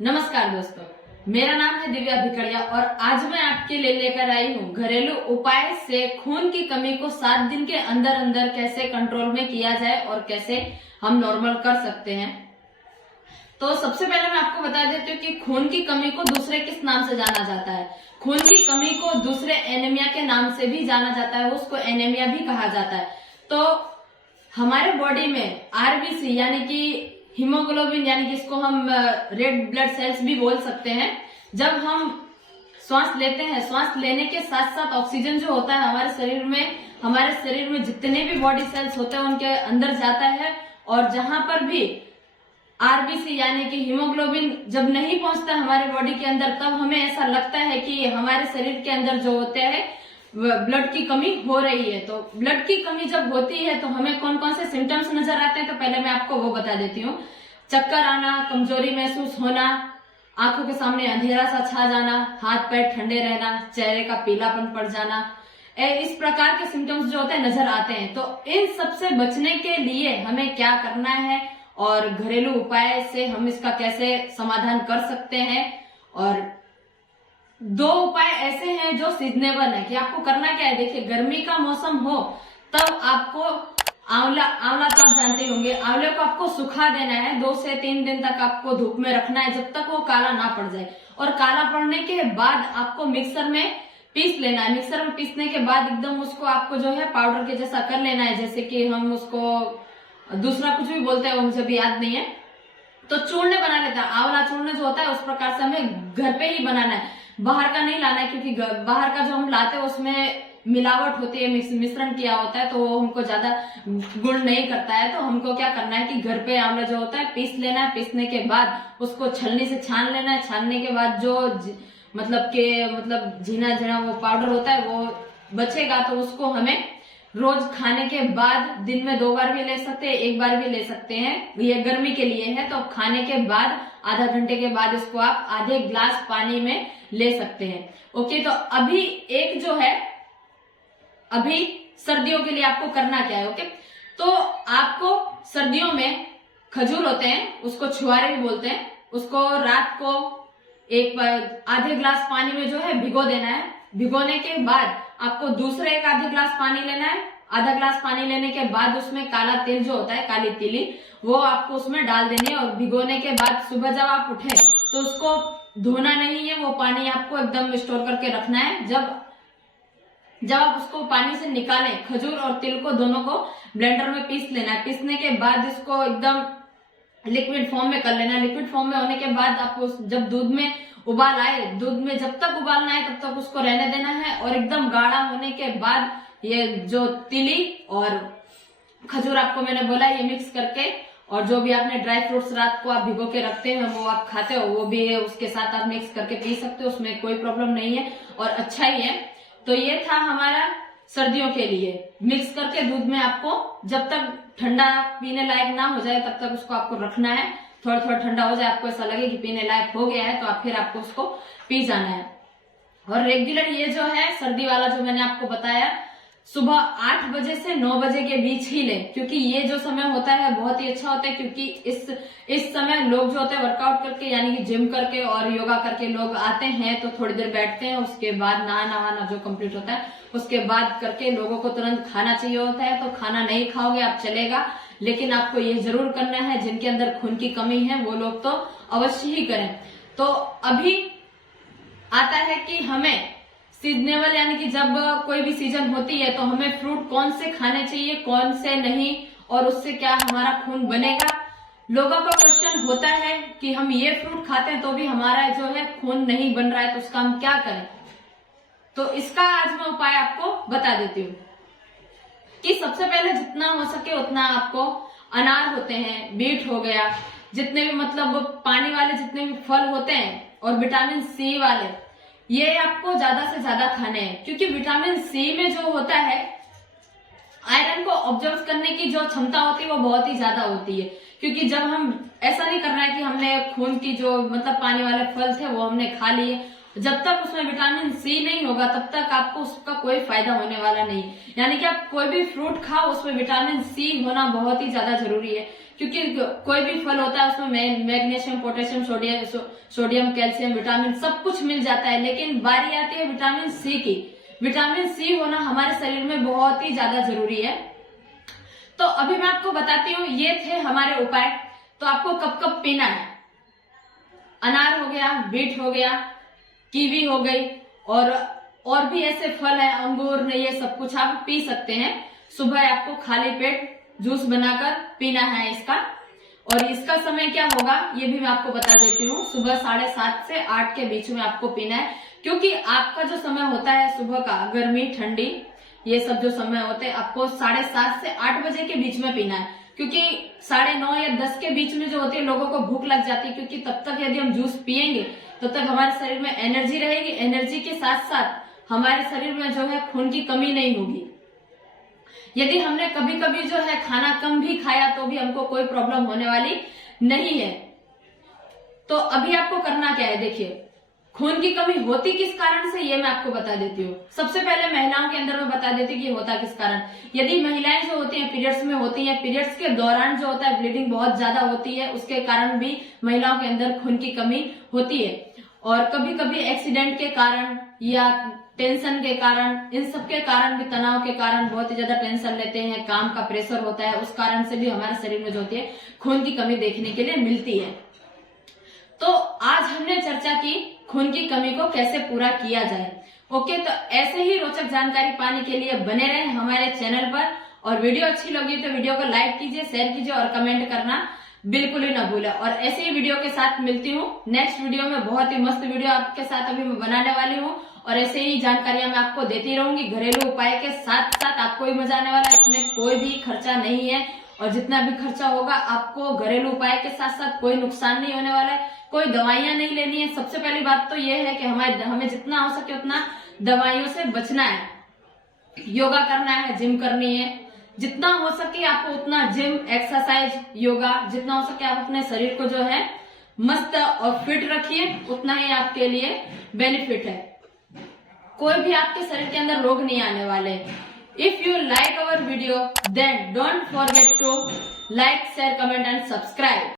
नमस्कार दोस्तों, मेरा नाम है दिव्या भिकड़िया और आज मैं आपके लिए लेकर आई हूँ घरेलू उपाय से खून की कमी को 7 दिन के अंदर अंदर कैसे कंट्रोल में किया जाए और कैसे हम नॉर्मल कर सकते हैं। तो सबसे पहले मैं आपको बता देती हूँ कि खून की कमी को दूसरे किस नाम से जाना जाता है। खून की कमी को दूसरे एनीमिया के नाम से भी जाना जाता है, उसको एनीमिया भी कहा जाता है। तो हमारे बॉडी में आरबीसी यानी कि हीमोग्लोबिन यानी कि इसको हम रेड ब्लड सेल्स भी बोल सकते हैं, जब हम श्वास लेते हैं, श्वास लेने के साथ साथ ऑक्सीजन जो होता है हमारे शरीर में जितने भी बॉडी सेल्स होते हैं उनके अंदर जाता है। और जहां पर भी आरबीसी यानी कि हीमोग्लोबिन जब नहीं पहुंचता हमारे बॉडी के अंदर, तब हमें ऐसा लगता है कि हमारे शरीर के अंदर जो होते हैं ब्लड की कमी हो रही है। तो ब्लड की कमी जब होती है तो हमें कौन कौन से सिम्टम्स नजर आते हैं, तो पहले मैं आपको वो बता देती हूँ। चक्कर आना, कमजोरी महसूस होना, आंखों के सामने अंधेरा सा छा जाना, हाथ पैर ठंडे रहना, चेहरे का पीलापन पड़ जाना, इस प्रकार के सिम्टम्स जो होते हैं नजर आते हैं। तो इन सबसे बचने के लिए हमें क्या करना है और घरेलू उपाय से हम इसका कैसे समाधान कर सकते हैं। और 2 उपाय ऐसे हैं जो सीजनेबल है कि आपको करना क्या है। देखिए, गर्मी का मौसम हो तब आपको आंवला तो आप जानते ही होंगे, आंवले को आपको सुखा देना है। 2 से 3 दिन तक आपको धूप में रखना है जब तक वो काला ना पड़ जाए। और काला पड़ने के बाद आपको मिक्सर में पीस लेना है। मिक्सर में पीसने के बाद एकदम उसको आपको जो है पाउडर के जैसा कर लेना है, जैसे कि हम उसको दूसरा कुछ भी बोलते हैं, वो मुझे भी याद नहीं है। तो चूर्ण बना लेता है, आंवला चूर्ण जो होता है उस प्रकार से हमें घर पे ही बनाना है, बाहर का नहीं लाना है। क्योंकि बाहर का जो हम लाते हैं उसमें मिलावट होती है, मिश्रण किया होता है, तो वो हमको ज्यादा गुण नहीं करता है। तो हमको क्या करना है कि घर पे आंवला जो होता है पीस लेना है। पीसने के बाद उसको छलनी से छान लेना है। छानने के बाद जो मतलब झीना झीना वो पाउडर होता है वो बचेगा, तो उसको हमें रोज खाने के बाद दिन में 2 बार भी ले सकते हैं, 1 बार भी ले सकते हैं। ये गर्मी के लिए है, तो खाने के बाद आधा घंटे के बाद इसको आप आधे ग्लास पानी में ले सकते हैं। ओके, तो अभी एक जो है, अभी सर्दियों के लिए आपको करना क्या है। ओके, तो आपको सर्दियों में खजूर होते हैं, उसको छुआरे भी बोलते हैं, उसको रात को आधे ग्लास पानी में जो है भिगो देना है। भिगोने के बाद आपको दूसरे एक आधे ग्लास पानी लेना है। आधा ग्लास पानी लेने के बाद उसमें काला तिल जो होता है, काली तिली, वो आपको उसमें डाल देनी है। और भिगोने के बाद सुबह जब आप उठे तो उसको धोना नहीं है, वो पानी आपको एकदम स्टोर करके रखना है। जब आप उसको पानी से निकालें, खजूर और तिल को दोनों को ब्लेंडर में पीस लेना है। पीसने के बाद इसको एकदम लिक्विड फॉर्म में कर लेना है। लिक्विड फॉर्म में होने के बाद आपको जब दूध में उबाल आए, दूध में जब तक उबालना है तब तक उसको रहने देना है। और एकदम गाढ़ा होने के बाद ये जो तिली और खजूर आपको मैंने बोला, ये मिक्स करके, और जो भी आपने ड्राई फ्रूट्स रात को आप भिगो के रखते हैं वो आप खाते हो, वो भी उसके साथ आप मिक्स करके पी सकते हो, उसमें कोई प्रॉब्लम नहीं है और अच्छा ही है। तो ये था हमारा सर्दियों के लिए। मिक्स करके दूध में आपको जब तक ठंडा पीने लायक ना हो जाए तब तक उसको आपको रखना है। थोड़ा थोड़ा ठंडा हो जाए, आपको ऐसा लगे कि पीने लायक हो गया है, तो आप फिर आपको उसको पी जाना है। और रेगुलर ये जो है सर्दी वाला जो मैंने आपको बताया, सुबह 8 बजे से 9 बजे के बीच ही लें, क्योंकि ये जो समय होता है बहुत ही अच्छा होता है। क्योंकि इस समय लोग जो होते हैं वर्कआउट करके यानी कि जिम करके और योगा करके लोग आते हैं, तो थोड़ी देर बैठते हैं, उसके बाद नहाना जो कंप्लीट होता है उसके बाद करके लोगों को तुरंत खाना चाहिए होता है। तो खाना नहीं खाओगे आप चलेगा, लेकिन आपको ये जरूर करना है। जिनके अंदर खून की कमी है वो लोग तो अवश्य ही करें। तो अभी आता है कि हमें सीजनेबल यानी कि जब कोई भी सीजन होती है तो हमें फ्रूट कौन से खाने चाहिए, कौन से नहीं, और उससे क्या हमारा खून बनेगा। लोगों का क्वेश्चन होता है कि हम ये फ्रूट खाते हैं तो भी हमारा जो है खून नहीं बन रहा है, तो उसका हम क्या करें। तो इसका आज मैं उपाय आपको बता देती हूँ कि सबसे पहले जितना हो सके उतना आपको अनार होते हैं, बीट हो गया, जितने भी मतलब पानी वाले जितने भी फल होते हैं और विटामिन सी वाले, ये आपको ज्यादा से ज्यादा खाने हैं। क्योंकि विटामिन सी में जो होता है आयरन को ऑब्जर्व करने की जो क्षमता होती है वो बहुत ही ज्यादा होती है। क्योंकि जब हम ऐसा नहीं करना है कि हमने खून की जो मतलब पानी वाले फल थे वो हमने खा लिए जब तक उसमें विटामिन सी नहीं होगा तब तक आपको उसका कोई फायदा होने वाला नहीं। यानी कि आप कोई भी फ्रूट खाओ उसमें विटामिन सी होना बहुत ही ज्यादा जरूरी है, क्योंकि कोई भी फल होता है उसमें magnesium, potassium, sodium, calcium, vitamin सब कुछ मिल जाता है, लेकिन बारी आती है विटामिन सी की। विटामिन सी होना हमारे शरीर में बहुत ही ज्यादा जरूरी है। तो अभी मैं आपको बताती हूँ, ये थे हमारे उपाय। तो आपको कब कब पीना है। अनार हो गया, बीट हो गया, कीवी हो गई, और भी ऐसे फल है, अंगूर ने, ये सब कुछ आप पी सकते हैं। सुबह आपको खाली पेट जूस बनाकर पीना है इसका। और इसका समय क्या होगा ये भी मैं आपको बता देती हूँ। सुबह 7:30 से 8 के बीच में आपको पीना है, क्योंकि आपका जो समय होता है सुबह का, गर्मी ठंडी ये सब जो समय होते हैं, आपको 7:30 से 8 बजे के बीच में पीना है, क्योंकि 9:30 या 10 के बीच में जो होती है लोगों को भूख लग जाती है, क्योंकि तब तक यदि हम जूस पियेंगे तब तक हमारे शरीर में एनर्जी रहेगी। एनर्जी के साथ साथ हमारे शरीर में जो है खून की कमी नहीं होगी। यदि हमने कभी कभी जो है खाना कम भी खाया तो भी हमको कोई प्रॉब्लम होने वाली नहीं है। तो अभी आपको करना क्या है, देखिए, खून की कमी होती किस कारण से ये मैं आपको बता देती हूँ। सबसे पहले महिलाओं के अंदर मैं बता देती हूँ कि होता किस कारण। यदि महिलाएं जो होती हैं पीरियड्स में होती हैं, पीरियड्स के दौरान जो होता है ब्लीडिंग बहुत ज्यादा होती है, उसके कारण भी महिलाओं के अंदर खून की कमी होती है। और कभी कभी एक्सीडेंट के कारण या टेंशन के कारण, इन सब के कारण भी, तनाव के कारण, बहुत ही ज्यादा टेंशन लेते हैं, काम का प्रेशर होता है, उस कारण से भी हमारे शरीर में जो होती है खून की कमी देखने के लिए मिलती है। तो आज हमने चर्चा की खून की कमी को कैसे पूरा किया जाए। ओके, तो ऐसे ही रोचक जानकारी पाने के लिए बने रहें हमारे चैनल पर। और वीडियो अच्छी लगी तो वीडियो को लाइक कीजिए, शेयर कीजिए और कमेंट करना बिल्कुल ही ना भूलें। और ऐसे ही वीडियो के साथ मिलती हूँ नेक्स्ट वीडियो में। बहुत ही मस्त वीडियो आपके साथ अभी मैं बनाने वाली हूँ, और ऐसे ही जानकारियां मैं आपको देती रहूंगी घरेलू उपाय के साथ साथ। आपको भी मजा आने वाला है, इसमें कोई भी खर्चा नहीं है, और जितना भी खर्चा होगा आपको घरेलू उपाय के साथ साथ कोई नुकसान नहीं होने वाला है, कोई दवाइयां नहीं लेनी है। सबसे पहली बात तो ये है कि हमें जितना हो सके उतना दवाइयों से बचना है, योगा करना है, जिम करनी है, जितना हो सके आपको उतना जिम, एक्सरसाइज, योगा, जितना हो सके आप अपने शरीर को जो है मस्त और फिट रखिए, उतना ही आपके लिए बेनिफिट है। कोई भी आपके शरीर के अंदर रोग नहीं आने वाले। If you like our video then don't forget to like, share, comment and subscribe.